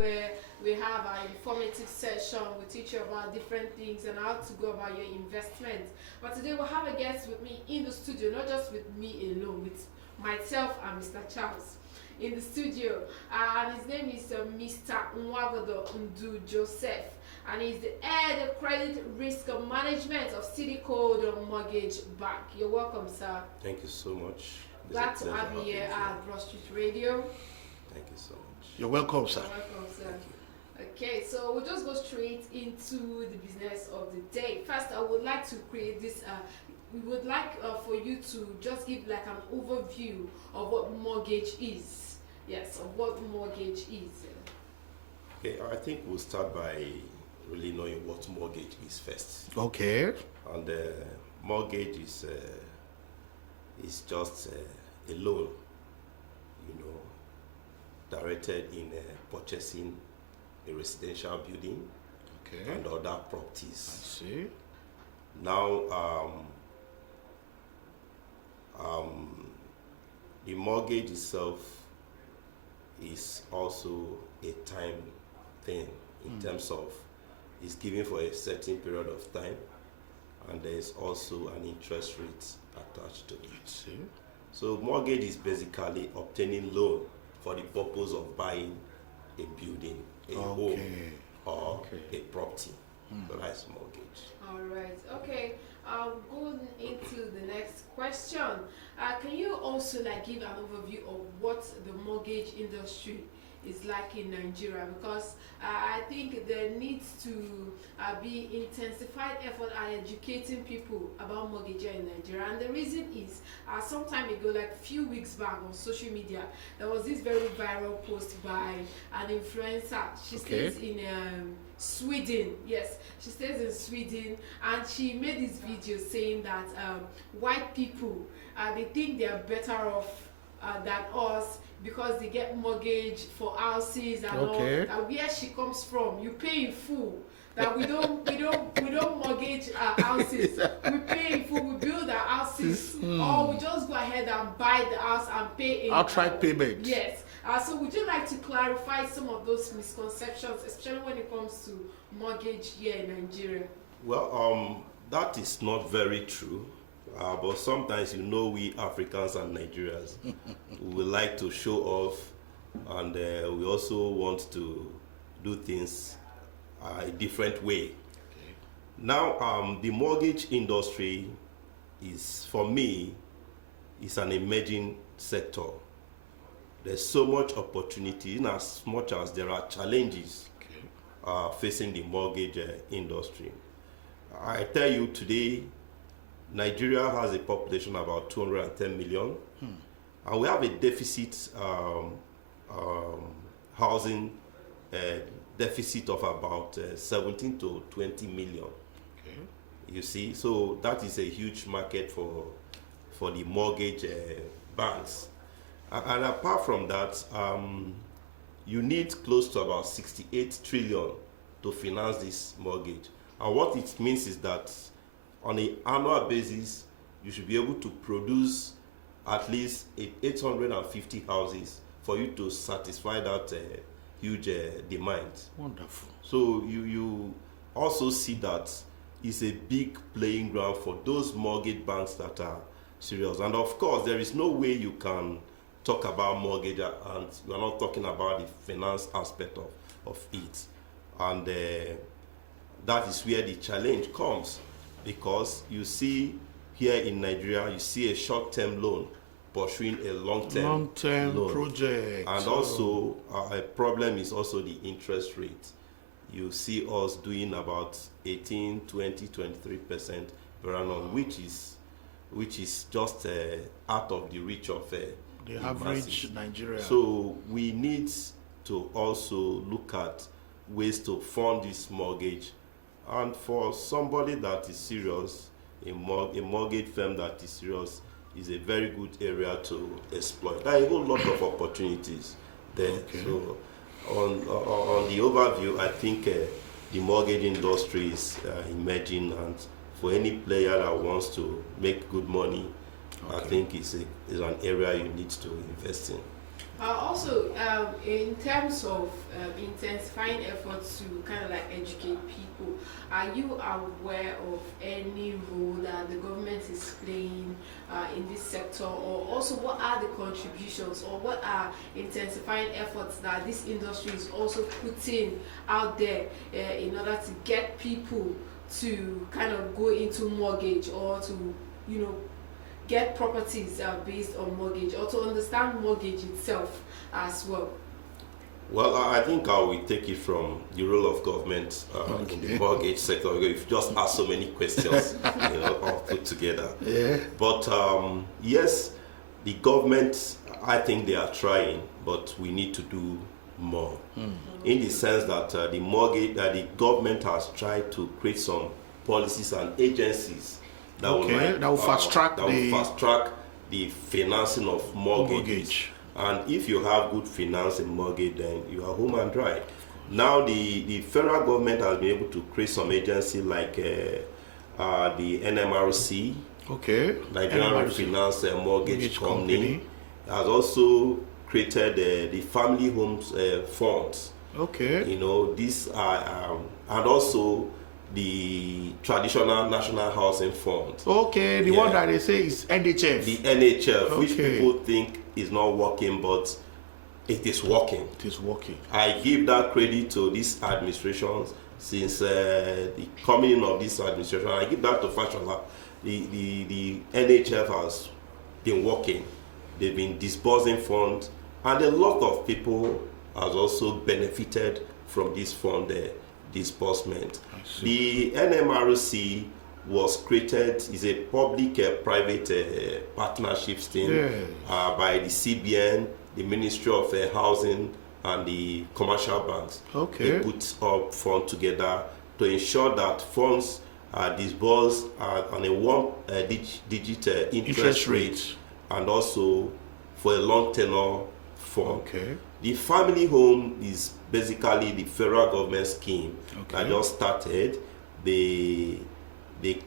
where we have our informative session. We teach you about different things and how to go about your investment. But today we have a guest with me in the studio, not just with me alone, with myself and Mr. Charles in the studio. And his name is Mr. NWAGHODOH Joseph. And he's the head of credit risk management of City Code Mortgage Bank. You're welcome, sir. Thank you so much. Glad to have you here at Broadstreet Radio. Thank you so much. You're welcome, sir. You're welcome, sir. Okay, so we'll just go straight into the business of the day. First, I would like to create this. We would like for you to just give like an overview of what mortgage is. Yes, of what mortgage is. Okay, I think we'll start by really knowing what mortgage is first. Okay. And mortgage is just a loan, directed in purchasing a residential building and other properties. I see. Now, the mortgage itself is also a time thing in terms of it's given for a certain period of time, and there is also an interest rate attached to it. See? So mortgage is basically obtaining loan for the purpose of buying a building, a home, or a property. So that's mortgage. All right. Okay. Going into the next question, can you also give an overview of what the mortgage industry is like in Nigeria? Because I think there needs to be intensified effort at educating people about mortgage in Nigeria. And the reason is, some time ago, like a few weeks back on social media, there was this very viral post by an influencer. She stays in Sweden. Yes, she stays in Sweden, and she made this video saying that white people, they think they are better off than us because they get mortgage for houses and all. And where she comes from, you pay in full. That we don't mortgage our houses. We pay in full. We build our houses, or we just go ahead and buy the house and pay in outright payment. Yes. So would you like to clarify some of those misconceptions, especially when it comes to mortgage here in Nigeria? Well, that is not very true. But sometimes, we Africans and Nigerians, we would like to show off, and we also want to do things a different way. Now, the mortgage industry is, for me, is an emerging sector. There's so much opportunity in as much as there are challenges facing the mortgage industry. I tell you today, Nigeria has a population of about 210 million, and we have a deficit housing deficit of about 17 to 20 million. You see, so that is a huge market for the mortgage banks. And apart from that, you need close to about 68 trillion to finance this mortgage. And what it means is that on an annual basis, you should be able to produce at least 850 houses for you to satisfy that huge demand. Wonderful. So you also see that it's a big playing ground for those mortgage banks that are serious. And of course, there is no way you can talk about mortgage and we are not talking about the finance aspect of it. And that is where the challenge comes, because you see here in Nigeria, you see a short-term loan pursuing a long-term loan. Project. And also a problem is also the interest rate. You see us doing about 18, 20, 23% per annum, which is just out of the reach of the average Nigerian. So we need to also look at ways to fund this mortgage. And for somebody that is serious, a mortgage firm that is serious is a very good area to exploit. There are a whole lot of opportunities there. So on the overview, I think the mortgage industry is emerging, and for any player that wants to make good money, I think it's an area you need to invest in. Also, in terms of intensifying efforts to kind of like educate people, are you aware of any role that the government is playing in this sector, or also what are the contributions, or what are intensifying efforts that this industry is also putting out there in order to get people to kind of go into mortgage, or to, you know, get properties based on mortgage, or to understand mortgage itself as well? Well, I think I will take it from the role of government in the mortgage sector. You've just asked so many questions, all put together. Yeah. But yes, the government, I think they are trying, but we need to do more. In the sense that the government has tried to create some policies and agencies that will fast track the financing of mortgages. And if you have good finance in mortgage, then you are home and dry. Now the federal government has been able to create some agency like the NMRC, Nigerian Finance Mortgage Company, has also created the family homes funds. These are and also the traditional national housing fund. The one that they say is NHF. The NHF, which people think is not working, but it is working. It is working. I give that credit to this administration since the coming in of this administration. I give that to Fashola. The NHF has been working. They've been disbursing funds, and a lot of people has also benefited from this fund disbursement. The NMRC was created, is a public-private partnership thing by the CBN, the Ministry of Housing, and the commercial banks. They put up funds together to ensure that funds are disbursed on a one-digit interest rate, and also for a long tenure fund. The family home is basically the federal government scheme that just started. They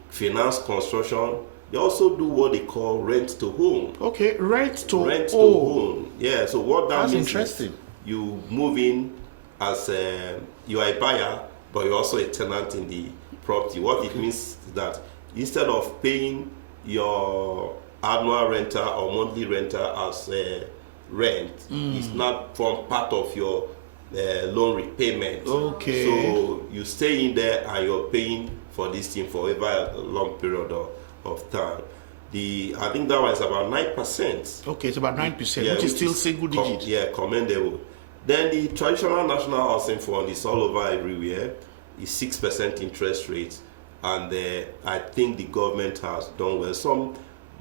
finance construction. They also do what they call rent to home. Rent to home. Yeah, so what that means interesting. Is you move in as you are a buyer, but you're also a tenant in the property. What it means is that instead of paying your annual rental or monthly rental as rent, it's not from part of your loan repayment. So you stay in there and you're paying for this thing for a long period of time. I think that one is about 9%. It's about 9%, which is still single digit. Commendable. Then the traditional national housing fund is all over everywhere. It's 6% interest rate, and I think the government has done well. Some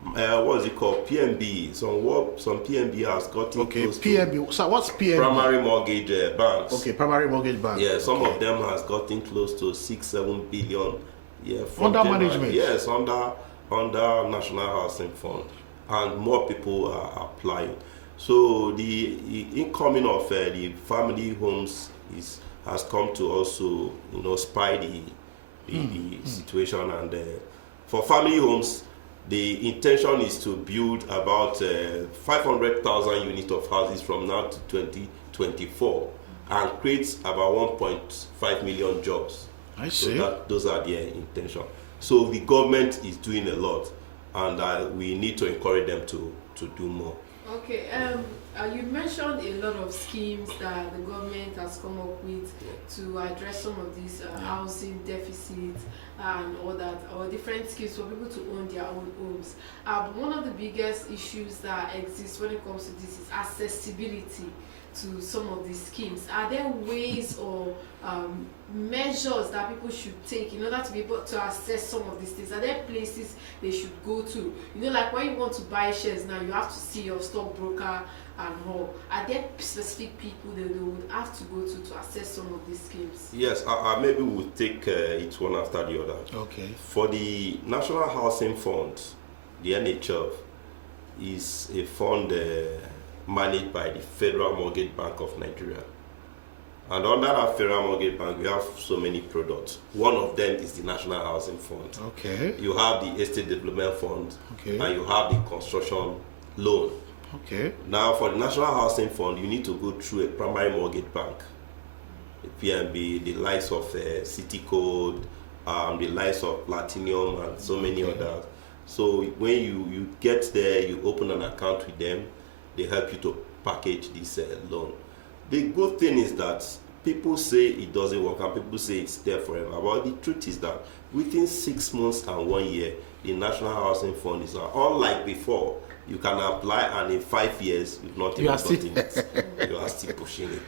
what is it called? PMB. Some PMB has gotten close PMB. So what's PMB? Primary mortgage banks. Primary mortgage bank. Yeah, some of them has gotten close to 6-7 billion. Under management. Yes, under National Housing Fund, and more people are applying. So the incoming of the family homes has come to also spy the situation, and for family homes, the intention is to build about 500,000 units of houses from now to 2024 and create about 1.5 million jobs. I see. So those are their intention. So the government is doing a lot, and we need to encourage them to do more. You mentioned a lot of schemes that the government has come up with to address some of these housing deficits and all that, or different schemes for people to own their own homes. But one of the biggest issues that exists when it comes to this is accessibility to some of these schemes. Are there ways or measures that people should take in order to be able to access some of these things? Are there places they should go to? Like when you want to buy shares now, you have to see your stockbroker and all. Are there specific people that they would have to go to access some of these schemes? Yes, maybe we'll take it one after the other. For the National Housing Fund, the NHF is a fund managed by the Federal Mortgage Bank of Nigeria. And under that Federal Mortgage Bank, we have so many products. One of them is the National Housing Fund. You have the Estate Development Fund, and you have the construction loan. Okay. Now, for the National Housing Fund, you need to go through a primary mortgage bank, the PNB, the likes of City Code, the likes of Platinum, and so many others. So when you get there, you open an account with them, they help you to package this loan. The good thing is that people say it doesn't work and people say it's there forever. But the truth is that within 6 months and 1 year, the National Housing Fund is unlike before. You can apply and in 5 years, you've not even gotten it. You are still pushing it.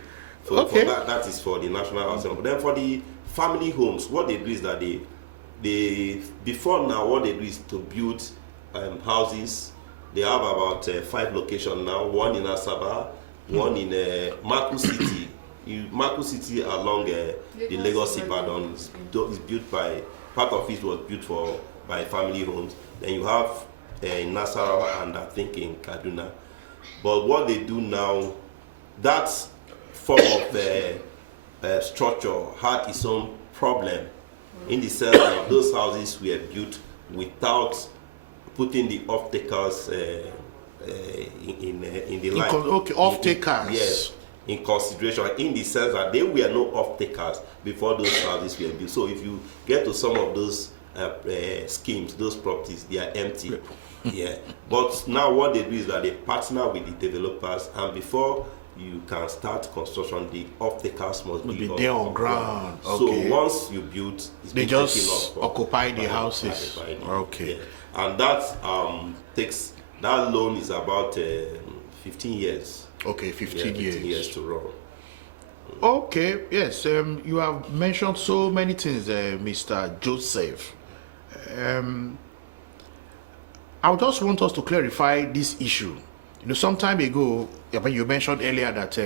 So for that is for the National Housing Fund. But then for the family homes, what they do is that they before now, what they do is to build houses. They have about 5 locations now, one in Asaba, one in Maku City. Maku City along the Lagos Ibadan is built by, part of it was built by family homes. Then you have in Nasarawa and I think in Kaduna. But what they do now, that form of structure had its own problem in the sense that those houses were built without putting the off-takers in the line. Okay, off-takers. Yes, in consideration, in the sense that there were no off-takers before those houses were built. So if you get to some of those schemes, those properties, they are empty. Yeah, but now what they do is that they partner with the developers, and before you can start construction, the off-takers must be there on ground. Okay. So once you build, they just occupy the houses. Okay. Yeah. And that that loan is about 15 years. Okay, 15 years. 15 years to run. Okay, yes. You have mentioned so many things, Mr. Joseph. I just want us to clarify this issue. You know, some time ago, you mentioned earlier that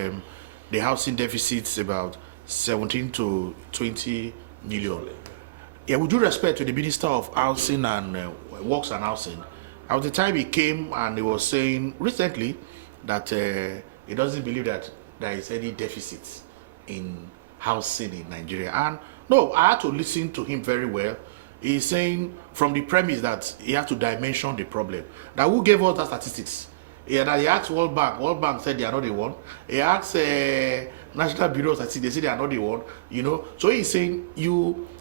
the housing deficit is about 17 to 20 million. Yeah, with due respect to the Minister of Housing and Works and Housing, at the time he came and he was saying recently that he doesn't believe that there is any deficit in housing in Nigeria. And no, I had to listen to him very well. He's saying from the premise that he had to dimension the problem. Now, who gave us the statistics? Yeah, that he asked World Bank. World Bank said they are not the one. He asked National Bureau of Statistics. They said they are not the one. You know, so he's saying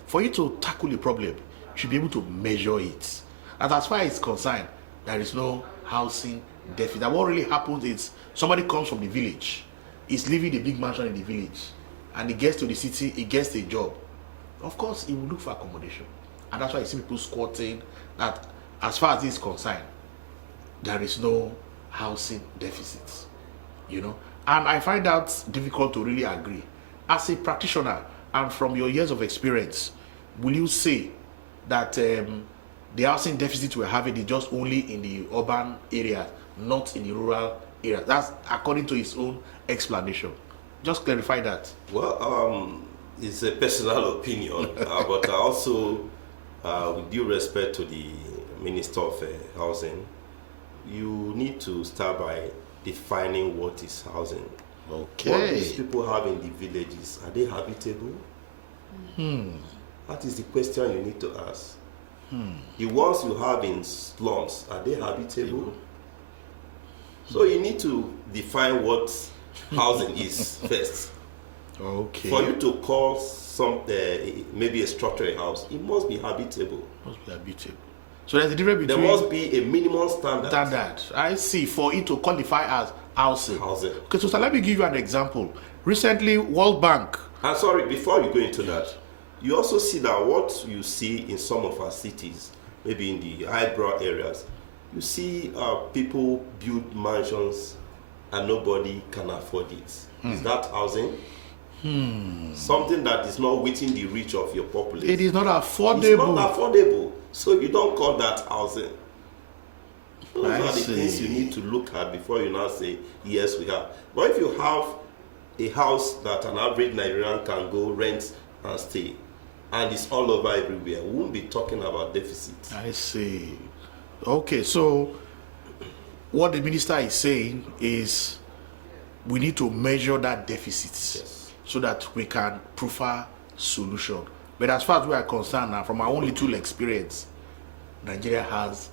for you to tackle the problem, you should be able to measure it. And as far as it's concerned, there is no housing deficit. And what really happens is somebody comes from the village, he's living a big mansion in the village, and he gets to the city, he gets a job. Of course, he will look for accommodation. And that's why you see people squatting. That as far as this is concerned, there is no housing deficit, you know. And I find that difficult to really agree. As a practitioner and from your years of experience, will you say that the housing deficit we're having is just only in the urban areas, not in the rural areas? That's according to his own explanation. Just clarify that. Well, it's a personal opinion, but I also, with due respect to the Minister of Housing, you need to start by defining what is housing. Okay. What these people have in the villages, are they habitable? That is the question you need to ask. The ones you have in slums, are they habitable? So you need to define what housing is first. Okay. For you to call maybe a structural house, it must be habitable. Must be habitable. So there's a difference between. There must be a minimum standard. I see. For it to qualify as housing. Okay, so let me give you an example. Recently, World Bank. I'm sorry, before you go into that, you also see that what you see in some of our cities, maybe in the highbrow areas, you see people build mansions and nobody can afford it. Is that housing? Something that is not within the reach of your population. It is not affordable. It's not affordable. So you don't call that housing. Those are the things you need to look at before you now say, yes, we have. But if you have a house that an average Nigerian can go rent and stay, and it's all over everywhere, we won't be talking about deficit. I see. Okay, so what the minister is saying is we need to measure that deficit, so that we can prefer solution. But as far as we are concerned now, from our own little experience, Nigeria has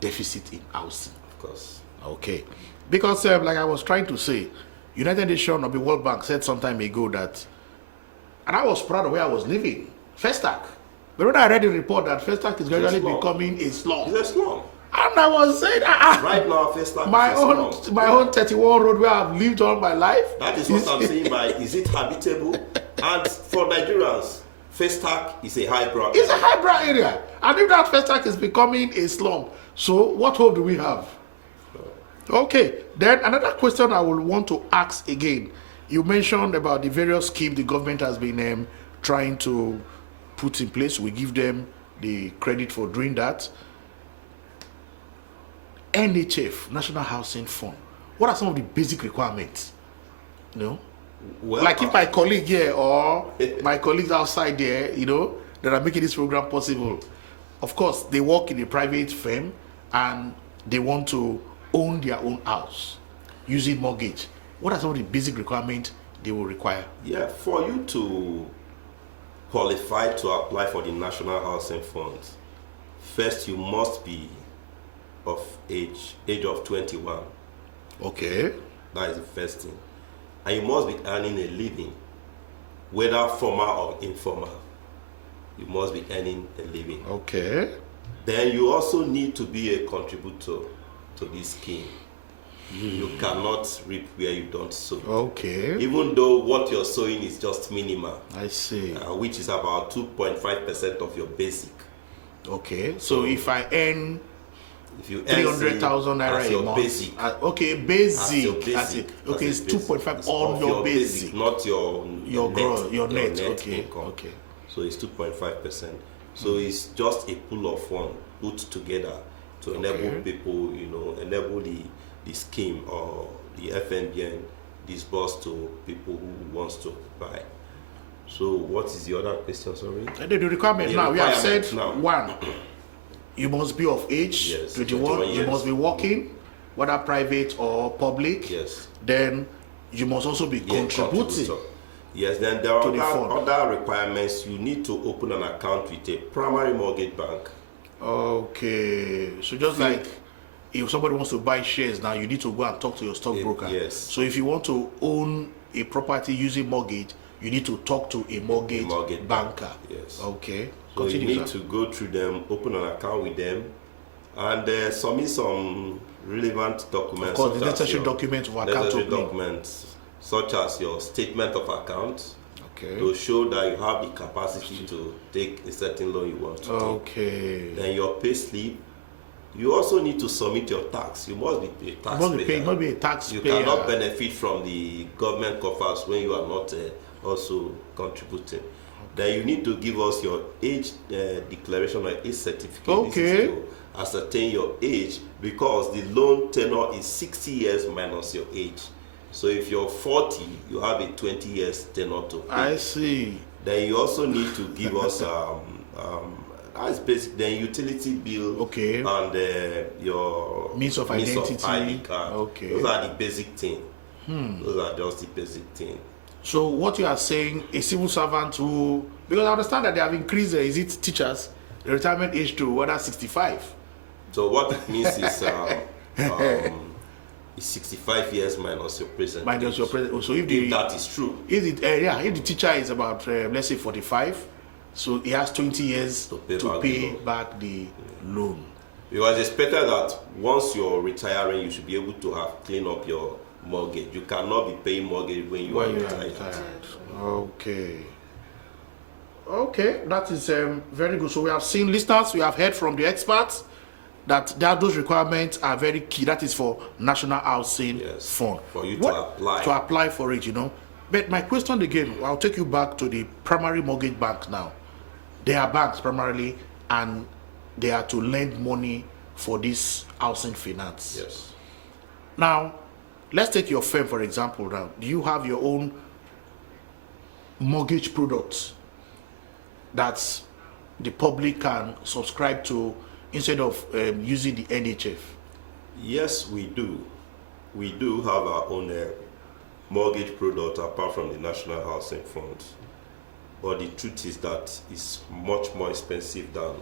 deficit in housing. Of course. Okay. Because, like I was trying to say, United Nations or the World Bank said some time ago that, and I was proud of where I was living, Festac. But when I read the report that Festac is gradually becoming a slum, It's a slum. and I was saying, Right now, Festac my is a own slum. my own 31 road where I've lived all my life. That is what I'm saying by, is it habitable? And for Nigerians, Festac is a highbrow. It's a highbrow area. And if that Festac is becoming a slum, so what hope do we have? Okay, then another question I will want to ask again. You mentioned about the various schemes the government has been trying to put in place. We give them the credit for doing that. NHF, National Housing Fund. What are some of the basic requirements? You know? Well, Like if my colleague here or my colleagues outside there, you know, that are making this program possible, of course, they work in a private firm and they want to own their own house using mortgage. What are some of the basic requirements they will require? yeah, for you to qualify to apply for the National Housing Fund, first you must be of age of 21. Okay. That is the first thing. And you must be earning a living, whether formal or informal. You must be earning a living. Okay. Then you also need to be a contributor to this scheme. You cannot reap where you don't sow. Okay. Even though what you're sowing is just minimal, I see. which is about 2.5% of your basic. Okay. So if I earn If you earn 300,000 naira as a your month. basic, Okay, as basic. your That's basic, it. Okay, as it's a basic. 2.5 It's on of your basic. not Your gross, your net. Okay. income. Okay. So it's 2.5%. So it's just a pool of funds put together to enable people, enable the scheme or the FNBN disbursed to people who wants to buy. So what is the other question, sorry? And the requirement now, we have said now. one, you must be of age, Yes, 21, 21 you years. must be working, whether private or public. Yes. Then you must also be Yeah, contributing. contributor. Yes, then there to the are fund. other requirements. You need to open an account with a primary mortgage bank. Okay, so just like if somebody wants to buy shares now, you need to go and talk to your stockbroker. Yes. So if you want to own a property using mortgage, you need to talk to a mortgage banker. Yes. Okay. So Continue, you need sir. to go through them, open an account with them, and submit some relevant documents. Of course, the such as necessary your documents for account necessary opening. documents, such as your statement of account, Okay. to show that you have the capacity to take a certain loan you want to Okay. take. Then your pay slip. You also need to submit your tax. You must be a taxpayer. You must be a taxpayer. You cannot benefit from the government coffers when you are not also contributing. Then you need to give us your age declaration or age certificate. Okay. This is to ascertain your age, because the loan tenure is 60 years minus your age. So if you're 40, you have a 20 years tenure to pay. I see. Then you also need to give us that's basic. Then utility bill. Okay. And your Means of identity. ID card. Okay. Those are the basic thing. Those are just the basic thing. So what you are saying, a civil servant who, because I understand that they have increased, is it teachers, the retirement age to whether 65? So what it means is 65 years minus your present. Minus age. your present. So if If that is true, if the teacher is about let's say 45, so he has 20 years to pay back the loan. because it's better that once you're retiring, you should be able to have clean up your mortgage. You cannot be paying mortgage when you are retired. Okay. Okay, that is very good. So we have seen listeners, we have heard from the experts that those requirements are very key. That is for National Housing Fund. For you to apply. To apply for it, But my question again, I'll take you back to the primary mortgage banks now. They are banks primarily, and they are to lend money for this housing finance. Yes. Now, let's take your firm, for example. Now, do you have your own mortgage products that the public can subscribe to instead of using the NHF? Yes, we do. We do have our own mortgage product apart from the National Housing Fund. But the truth is that it's much more expensive than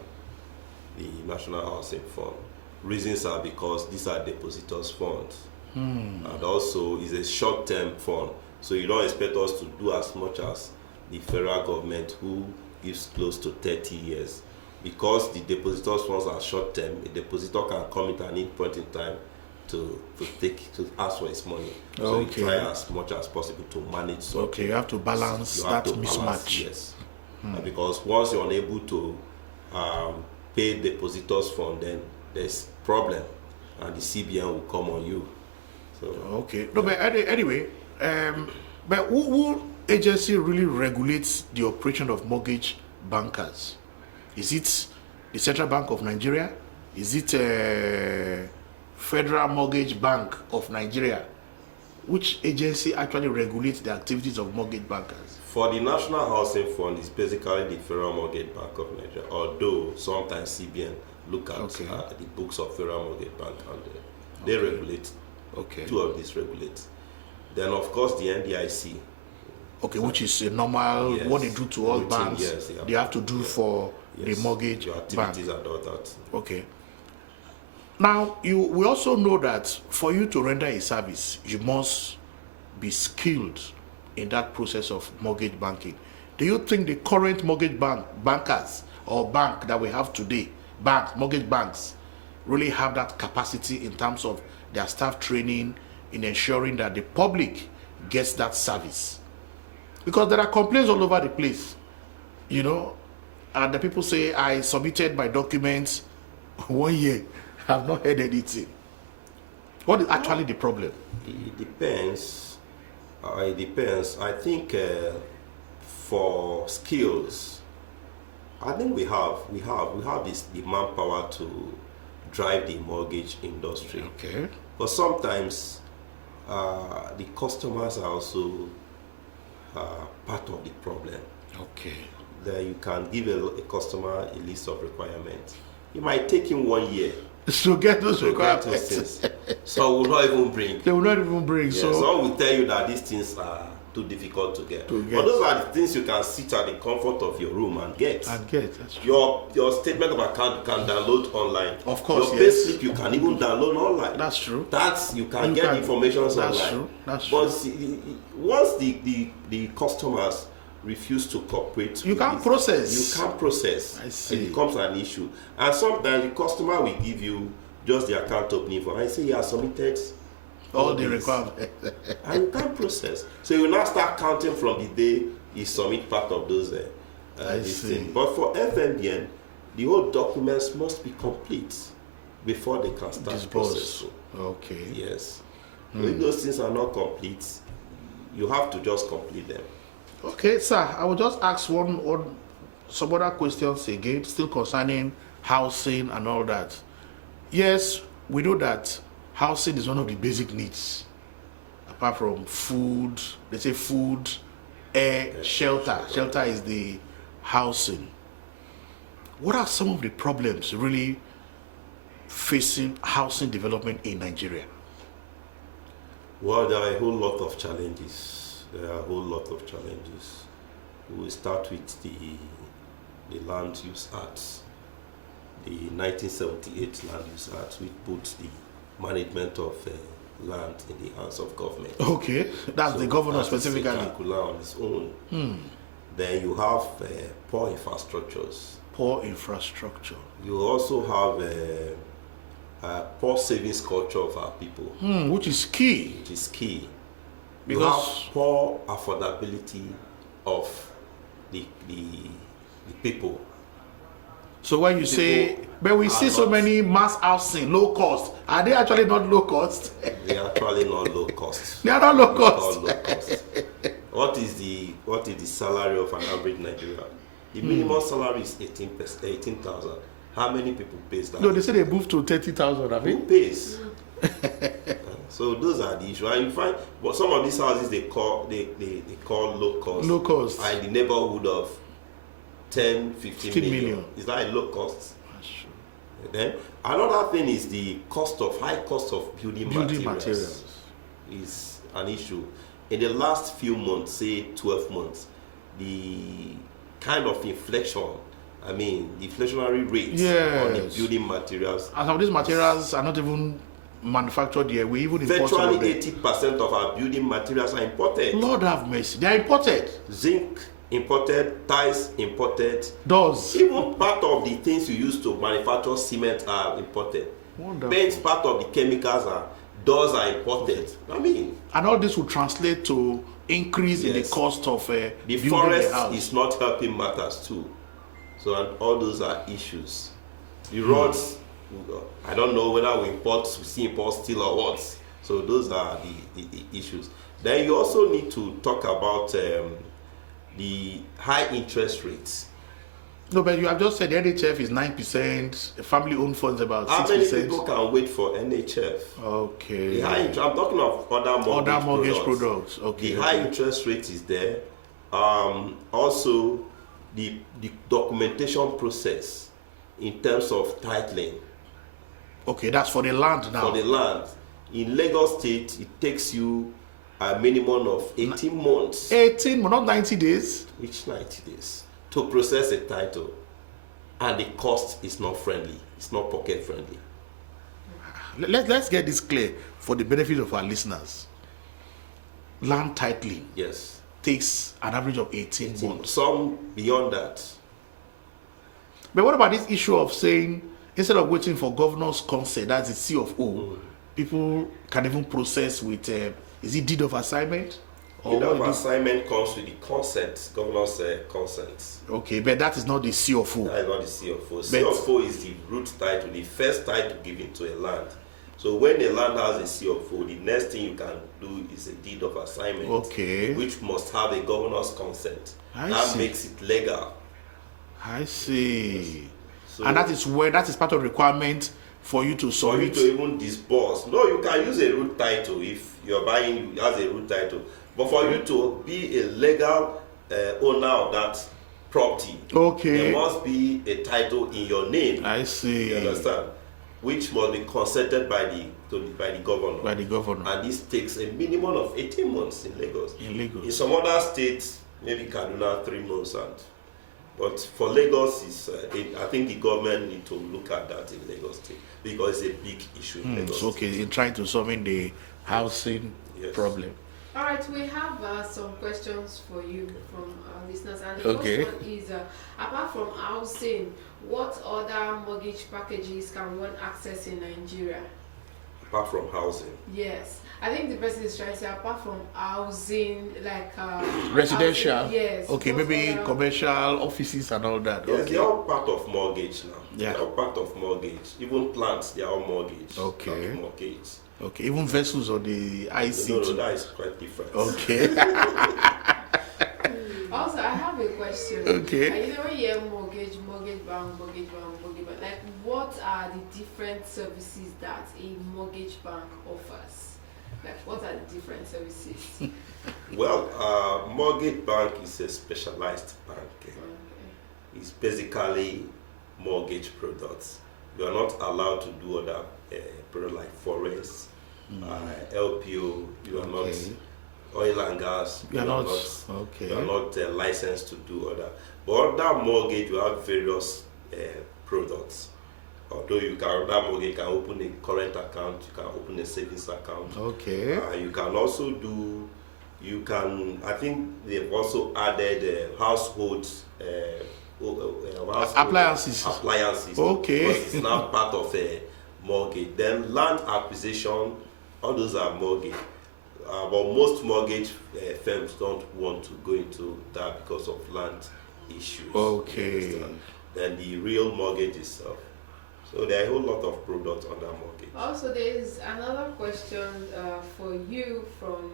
the National Housing Fund. Reasons are because these are depositors' funds. And also is a short-term fund. So you don't expect us to do as much as the federal government, who gives close to 30 years. Because the depositors' funds are short-term, a depositor can come at any point in time to ask for his money. So you try as much as possible to manage something. Okay, you have to balance that mismatch. Yes. Because once you're unable to pay depositors' fund, then there's problem, and the CBN will come on you. So okay. No, but anyway, but who agency really regulates the operation of mortgage bankers? Is it the Central Bank of Nigeria? Is it Federal Mortgage Bank of Nigeria? Which agency actually regulates the activities of mortgage bankers? For the National Housing Fund, it's basically the Federal Mortgage Bank of Nigeria, although sometimes CBN look at the books of Federal Mortgage Bank, and they regulate. Okay. Two of these regulate. Then, of course, the NDIC. Okay, which is a normal, what they do to all banks, they have to do for the mortgage your activities and all that. Okay. Now, we also know that for you to render a service, you must be skilled in that process of mortgage banking. Do you think the current mortgage bankers or bank that we have today, mortgage banks, really have that capacity in terms of their staff training in ensuring that the public gets that service? Because there are complaints all over the place, and the people say, I submitted my documents 1 year, I've not heard anything. What is actually the problem? It depends. It depends. I think for skills, I think we have the manpower to drive the mortgage industry. Okay. But sometimes the customers are also part of the problem. Okay. That you can give a customer a list of requirements. It might take him 1 year to get those requirements. So will not even bring. They will not even bring. Yeah, so some will tell you that these things are too difficult to get. But those are the things you can sit at the comfort of your room and get. That's true. Your statement of account you can download online. Of course, your payslip you can even download online. That's true. You can get information online. That's true. That's true. But see, once the customers refuse to cooperate, you can't process. You can't process. I see. It becomes an issue. And sometimes the customer will give you just the account opening form and say you have submitted all the requirements. And you can't process. So you now start counting from the day you submit part of those things. But for FMBN, the whole documents must be complete before they can start processing. Okay. Yes. So if those things are not complete, you have to just complete them. Okay, sir. I will just ask some other questions again, still concerning housing and all that. Yes, we know that housing is one of the basic needs. Apart from food, they say food, air, shelter. Shelter is the housing. What are some of the problems really facing housing development in Nigeria? Well, there are a whole lot of challenges. We will start with the Land Use Act, the 1978 Land Use Act, which puts the management of land in the hands of government. Okay, that's the governor specifically. On its own. Then you have poor infrastructures. Poor infrastructure. You also have poor savings culture of our people. Which is key. You have poor affordability of the people. So when you say, but we see so many mass housing, low cost, are they actually not low cost? They are actually not low cost. They are not low cost. What is the salary of an average Nigerian? The minimum salary is 18,000. How many people pays that? No, they say they moved to 30,000. Who pays? So those are the issues. And you find, but some of these houses they call low cost. Low cost. Are in the neighborhood of 10, 15 million. Is that a low cost? That's true. Then another thing is the high cost of building materials is an issue. In the last few months, say 12 months, the kind of inflation, the inflationary rate on the building materials. And some of these materials are not even manufactured here. We even import some of Virtually them. 80% of our building materials are imported. Lord have mercy. They are imported. Zinc imported, tiles imported. Doors. Even part of the things you use to manufacture cement are imported. Wonderful. Paints, part of the chemicals are, doors are imported. I mean, And all this will translate to increase in the Yes. cost of the building forest the house. is not helping matters too. So, and all those are issues. The roads, I don't know whether we see import steel or what. So those are the issues. Then you also need to talk about the high interest rates. No, but you have just said the NHF is 9%, family-owned funds about 6%. How many people can wait for NHF? Okay. The high I'm talking of other mortgage products. Okay. The high interest rate is there. Also, the documentation process in terms of titling Okay, that's for the land now. for the land. In Lagos State, it takes you a minimum of 18 months, 18, but not 90 days. each 90 days, to process a title. And the cost is not friendly. It's not pocket friendly. Let's get this clear for the benefit of our listeners. Land titling Yes. takes an average of 18 months. Some beyond that. But what about this issue of saying, instead of waiting for governor's consent, that's the C of O, people can even process with, is it deed of assignment? Deed of what is assignment comes with the consent, governor's consent. it? Okay, but that is not the C of O. That is not the CFO. CFO is the root title, the first title given to a land. So when a land has a CFO, the next thing you can do is a deed of assignment, Okay. which must have a governor's consent. I That see. makes it legal. I see. So And that is part of requirement for you to for you submit. to even disburse. No, you can use a root title if you're buying as a root title. But for you to be a legal owner of that property, Okay. there must be a title in your name. I see. You understand? Which must be consented by the governor. By the governor. And this takes a minimum of 18 months in Lagos. In Lagos. In some other states, maybe Kaduna, 3 months. But for Lagos, I think the government need to look at that in Lagos State because it's a big issue in Lagos. So, okay, in trying to solve the housing Yes. problem. All right, we have some questions for you from our listeners. And the Okay. first one is, apart from housing, what other mortgage packages can one access in Nigeria? Apart from housing. Yes. I think the person is trying to say, apart from housing, like Residential. housing, yes. Okay, what maybe other- commercial offices and all that. Yes, Okay. they're all part of mortgage now. Yeah. They're all part of mortgage. Even plants, they are all mortgage. Okay. Not mortgage. Okay, even vessels on the IC. No, that is quite different. Okay. Also, I have a question. Okay. You know, when you hear mortgage bank, like what are the different services that a mortgage bank offers? Like what are the different services? Well, mortgage bank is a specialized bank. It's basically mortgage products. You are not allowed to do other products like forex, LPO. You are not Okay. oil and gas. You are not. You Okay. are not licensed to do other. But under mortgage, you have various products. Although that mortgage can open a current account, you can open a savings account. Okay. You can also I think they've also added households. Appliances. Okay. Because it's now part of a mortgage. Then land acquisition, all those are mortgage. But most mortgage firms don't want to go into that because of land issues. Okay. You understand? Then the real mortgage itself. So there are a whole lot of products under mortgage. Also, there is another question for you from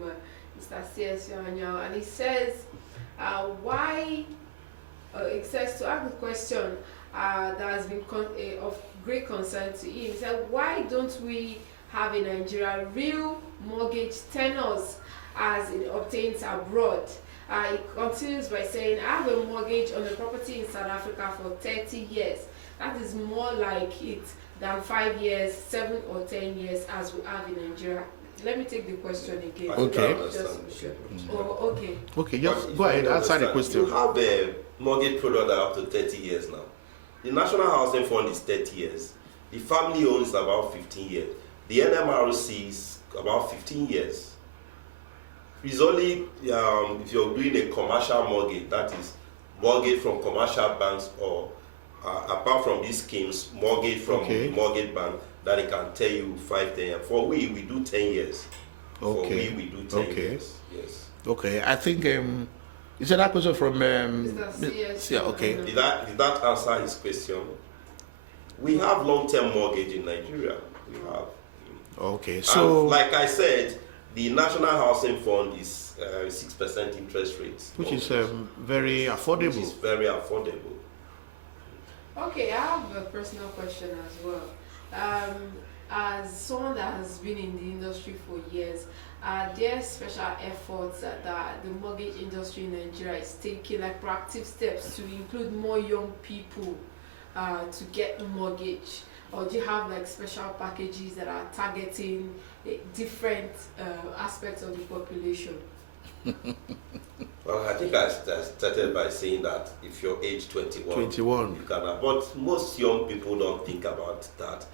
Mr. C.S. Yohanyao, and he says, it says to ask the question that has been of great concern to him. He said, why don't we have in Nigeria real mortgage tenors as it obtains abroad? He continues by saying, I have a mortgage on a property in South Africa for 30 years. That is more like it than 5 years, 7 or 10 years as we have in Nigeria. Let me take the question again. Okay. Okay. Okay, just But go ahead, if you answer the understand, question. You have a mortgage product that up to 30 years now. The National Housing Fund is 30 years. The family owns about 15 years. The NMRC is about 15 years. It's only if you're doing a commercial mortgage, that is mortgage from commercial banks or apart from these schemes, mortgage from the mortgage bank, that it can tell you 5, 10 years. For we do 10 years. For we do 10 years. Yes. Okay, I think is that question from CS? yeah, okay. Did that answer his question? We have long-term mortgage in Nigeria. We have. Okay, so and like I said, the National Housing Fund is 6% interest rates, which is very affordable. Which is very affordable. Okay, I have a personal question as well. As someone that has been in the industry for years, are there special efforts that the mortgage industry in Nigeria is taking, like proactive steps to include more young people to get a mortgage? Or do you have like special packages that are targeting different aspects of the population? Well, I think I started by saying that if you're age 21, you can. But most young people don't think about that.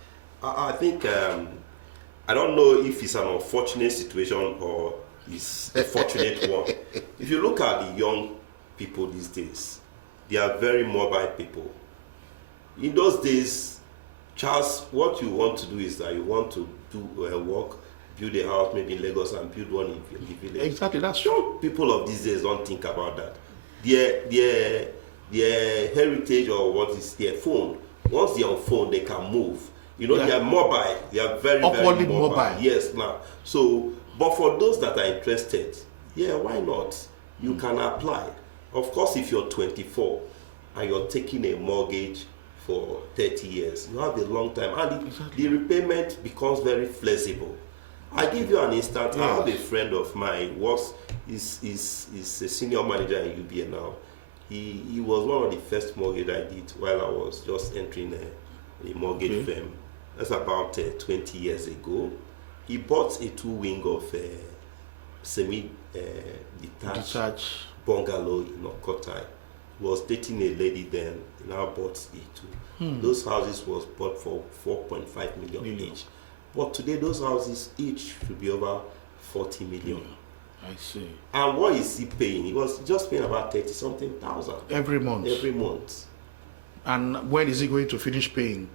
I think I don't know if it's an unfortunate situation or it's a fortunate one. If you look at the young people these days, they are very mobile people. In those days, Charles, what you want to do is that you want to do work, build a house maybe in Lagos and build one in the village. Exactly, that's true. Young people of these days don't think about that. Their heritage or what is their phone. Once they're on phone, they can move. You know, they are mobile. They are very mobile. Yes, now. So, but for those that are interested, why not? You can apply. Of course, if you're 24 and you're taking a mortgage for 30 years, you have a long time, and the repayment becomes very flexible. I give you an instance. I have a friend of mine, is a senior manager in UBA now. He was one of the first mortgage I did while I was just entering a mortgage firm. That's about 20 years ago. He bought a 2-wing of semi-detached bungalow in Okotai. He was dating a lady then. He now bought a 2. Those houses was bought for 4.5 million each. But today those houses each should be over 40 million. I see. And what is he paying? He was just paying about 30-something thousand. Every month? Every month. And when is he going to finish paying?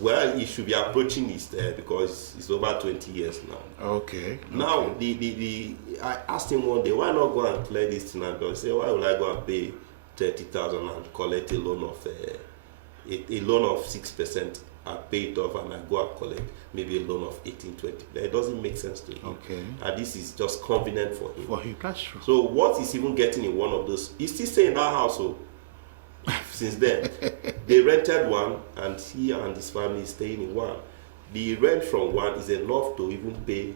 Well, he should be approaching his because it's over 20 years now. Okay. Now, I asked him one day, why not go and clear this thing? And he said, why would I go and pay 30,000 and collect a loan of a loan of 6%? I pay it off and I go and collect maybe a loan of 18-20. That doesn't make sense to him. Okay. And this is just convenient for him. For him, that's true. So what is even getting in one of those? He's still staying in that household. Since then, they rented one, and he and his family is staying in one. The rent from one is enough to even pay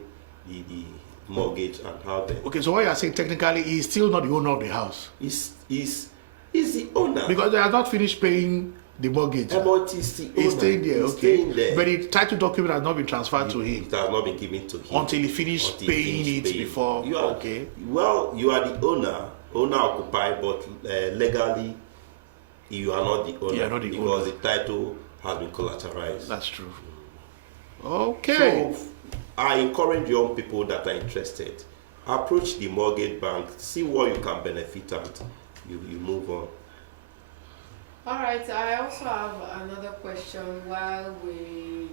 the mortgage and have them. Okay, so what you are saying technically, he's still not the owner of the house. He's the owner because they have not finished paying the mortgage. But he's the owner. He's staying there. He's okay. Staying there. But the title document has not been transferred to him. It has not been given to him until he finished paying it before. Okay. Well, you are the owner occupied, but legally. You are not the owner. You are not the because owner. The title has been collateralized. That's true. Okay. So I encourage young people that are interested, approach the mortgage bank, see what you can benefit out. You move on. All right. I also have another question while we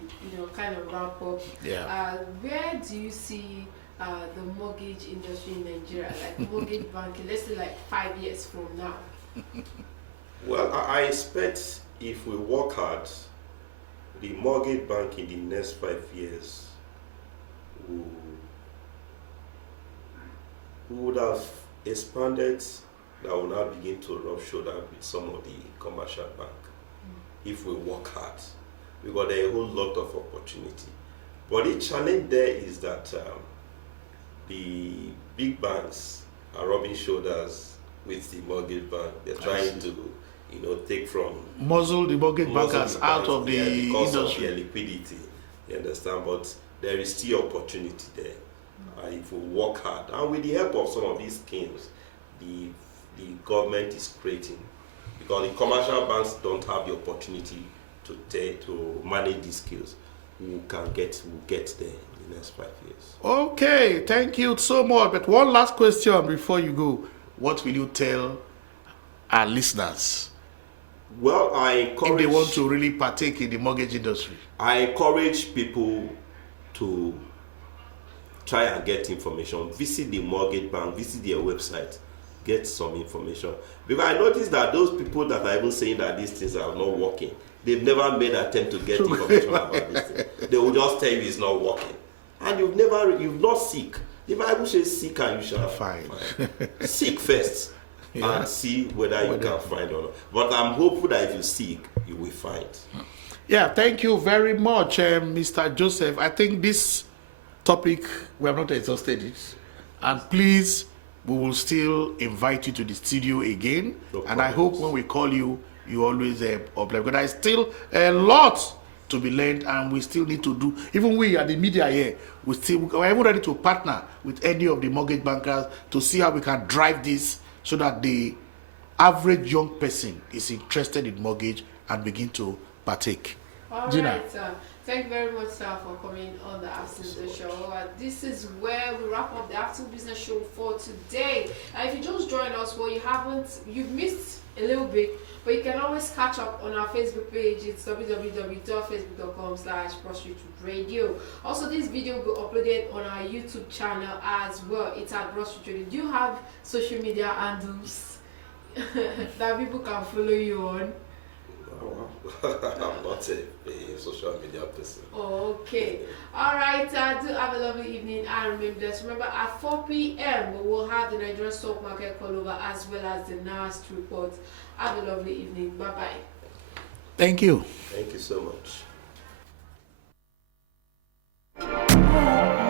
kind of wrap up. Yeah. Where do you see the mortgage industry in Nigeria, like mortgage banking, let's say like 5 years from now? Well, I expect if we work hard, the mortgage bank in the next 5 years would have expanded, that will now begin to rub shoulder with some of the commercial bank if we work hard, because there are a whole lot of opportunity. But the challenge there is that the big banks are rubbing shoulders with the mortgage bank. They're trying to take from muzzle the mortgage bankers out of the because industry. of their liquidity. You understand? But there is still opportunity there. If we work hard, and with the help of some of these schemes, the government is creating, because the commercial banks don't have the opportunity to manage these skills. we can get, we'll get there in the next 5 years. Okay, thank you so much. But one last question before you go. What will you tell our listeners Well, I encourage, if they want to really partake in the mortgage industry? I encourage people to try and get information. Visit the mortgage bank, visit their website, get some information. Because I noticed that those people that are even saying that these things are not working, they've never made an attempt to get information about this thing. They will just tell you it's not working. And you've not seek. The Bible says seek and you shall find. Seek first and see whether you can find or not. But I'm hopeful that if you seek, you will find. Yeah, thank you very much, Mr. Joseph. I think this topic, we have not exhausted it. And please, we will still invite you to the studio again. No and I problems. hope when we call you, you always apply. Because there is still a lot to be learned, and we still need to do, even we at the media here, we're even ready to partner with any of the mortgage bankers to see how we can drive this so that the average young person is interested in mortgage and begin to partake. All Gina. right, sir. Thank you very much, sir, for coming on the Afternoon Show. This is where we wrap up the Afternoon Business Show for today. If you just joined us, well, you've missed a little bit, but you can always catch up on our Facebook page. It's www.facebook.com/Broadstreet Radio. Also, this video will be uploaded on our YouTube channel as well. It's at Broadstreet Radio. Do you have social media handles that people can follow you on? I'm not a social media person. Okay. All right. Do have a lovely evening. And remember at 4 p.m. we will have the Nigerian stock market call over as well as the NAST report. Have a lovely evening. Bye-bye. Thank you. Thank you so much.